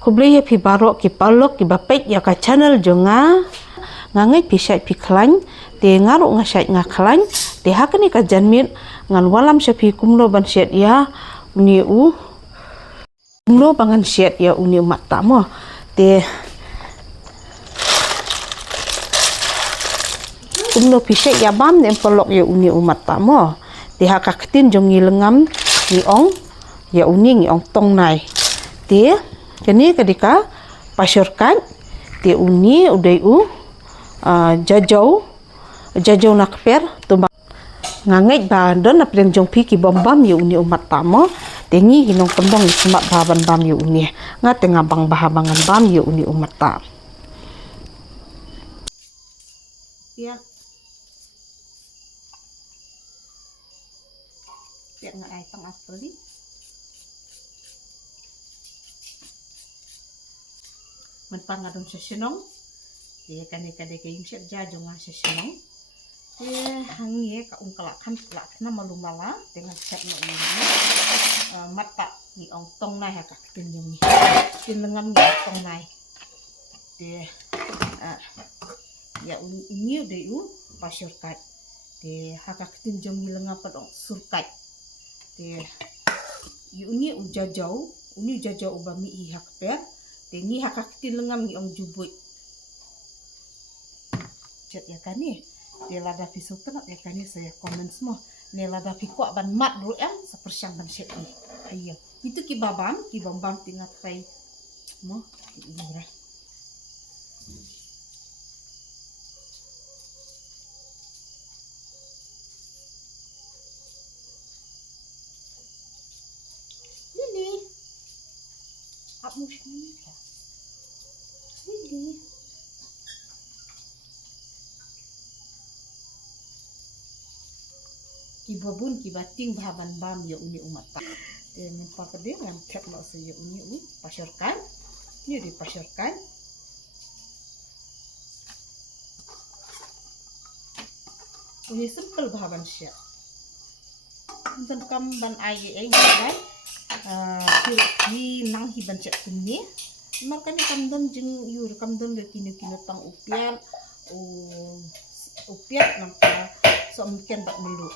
Kublai ya pi barok ki palok ki bapek ya ka channel jonga ngangai pi syai pi klan te ngaruk nga syai nga klan te hakani ka janmit ngan walam syapi kumlo ban syat ya uni u kumlo bangan syat ya uni mata mo te kumlo pi syat ya bam ne polok ya uni mata mo te hakaketin jong ngilengam ni ong ya uni ngi ong tong nai te kini ketika pasyurkan ti uni udai jajau nakper tu ngangai ba don apreng jong pi ki bom yu uni umat tamo tengi hinong pendong semak bahaban bam yu uni nga tengah bang bahabangan bam yu uni umat ta ya ya ngai tang apeli menpang adong sesenong dia kane kade ke yung siap jajong nga sesenong hangi ka ungkala kan na malumala dengan siap no ini mata ni ong tong nai ha ka tinjong ni tinlengam ni tong nai dia ya ini udah u pasyurkat dia ha ka tinjong ni lengam padong surkat dia uni ujajau ubami i hakper tengi hakakitin lengam ni ong jubut chat ya kani dia lada pisau tenat ya kani saya komen semua ne lada pikwa ban mat dulu sepersyang ban syet ni iya itu ki bam tinggal kai mo ini Lili apa mushni ya Lili kibabun kibating bahaban bam ya uni umat tak dan pakade ngam tek lo se ya uni pasyurkan ni dipasyurkan uni simple bahaban syat dan kam ban aye kan ki nang hi ban syat kunni makanya kam don jeng yur kam don le kinu tang upiat nang so mungkin bak melu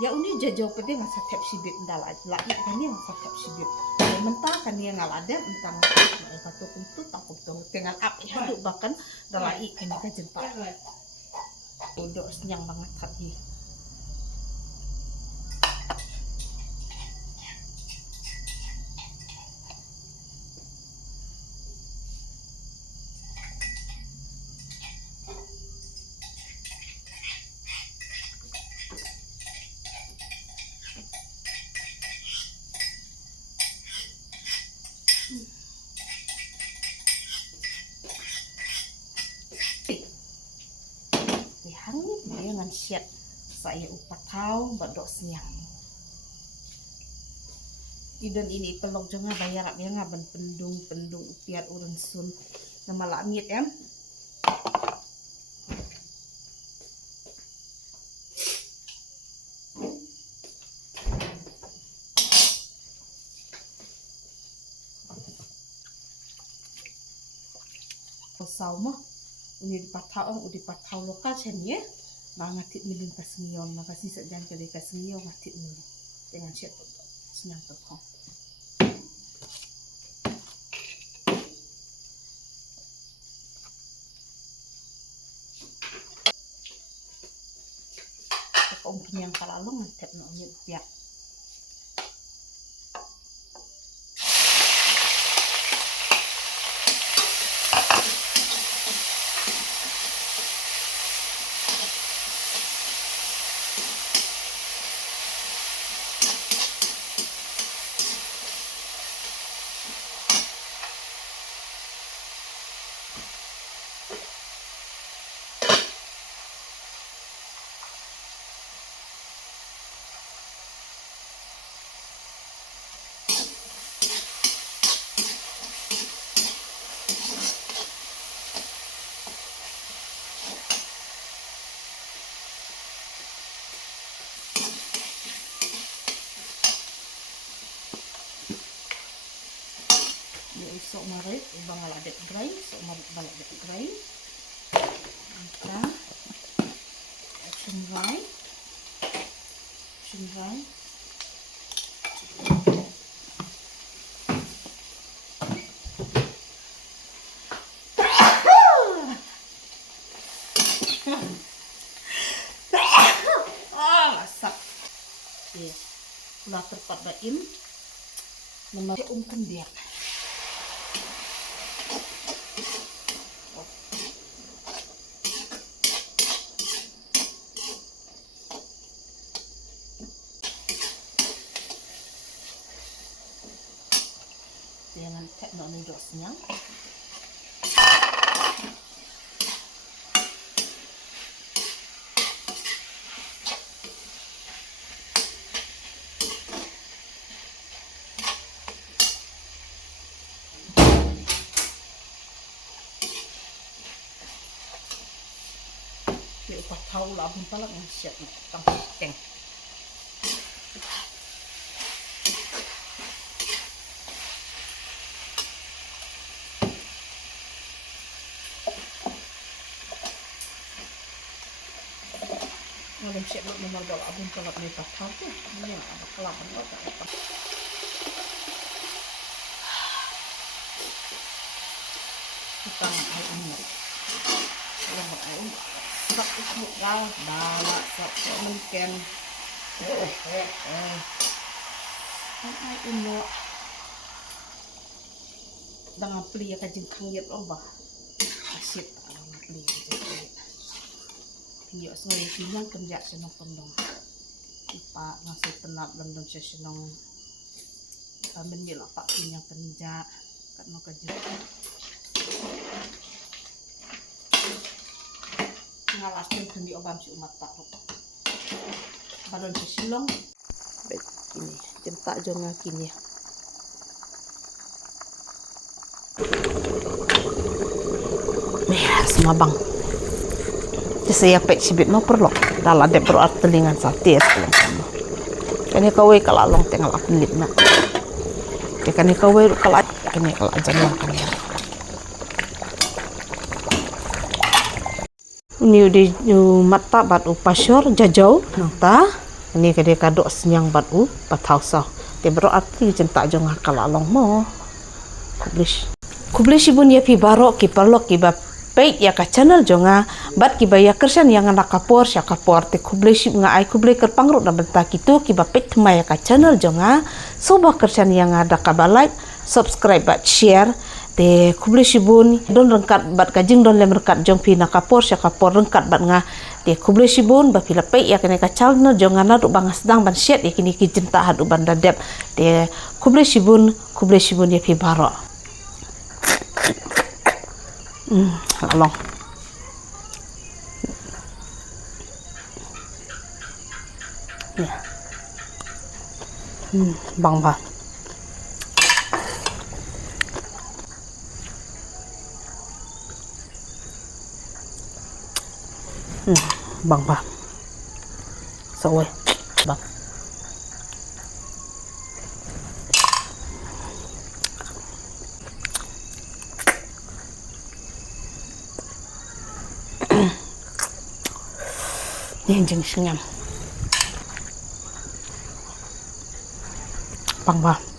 ya uni jajau pede ngasa tep sibit ndala lai kan yang tep sibit mentah kan yang ngalada entang patu kuntu takut tong dengan api haduk bahkan dalai kan ka jempa udah senyang banget hati dengan syat saya upatau badok siang idon ini pelok jonga bayar nga ban pendung upiat urun sun nama lamit saw mo uni dipatau lokal chen ye ngatit milin kasngion makasih sejan kali kasngion ngatit milin dengan syat senyang tepong om yang kalalong ngantep no uni upiat so marit ubang aladet grind so marit baladet grind kita sunrai masak ulah terpat baim nama dia dengan teknologi dosnya upah tahu lah abang palak yang siap tangkap teng ngalim siap lu nomor bawa abang palak ni tahu tu ini apa kelapan apa kita air ini kalau air sắp một rau đào lại sắp cho mình kèn không ai in nữa đang beli cái jeng khang yết ông bà asyik beli video saya bilang kerja senang pendong ipa ngasih tenap lendong senang kami bilang pak punya kerja karena kerja ngalaskan kendi obam si umat taruh balon sesilong baik ini jentak jonga kini nih semua bang saya pek sibit no perlu dalam dep berat telingan sate sebelum kamu kini kawai kalalong tinggal aku lip nak kini kawai kalat kini kalat jangan kini ni di mata bat u pasyor jajau nangta ni kade kadok senyang bat u pathausa te bro arti cinta jong kalalong mo kublish ibun ya pi baro ki perlok ki ba peit ya ka channel jonga bat ki ba ya kersan yang anak kapor sya kapor te kublish nga ai kublay kerpangruk na benta kitu ki ba peit ma ya ka channel jonga so ba kersan yang ada kabalai subscribe bat share te kublish ibun don rengkat bat kajing don lem rengkat jong pina kapor sya kapor rengkat bat nga te kublish ibun ba pila pei ya kene ka channel jong ana du bang sedang ban shet ya kini ki jenta hadu ban dadep te kublish ibun ya pi baro long ya bang ba bang ba rồi bang ini jeng senyum bang ba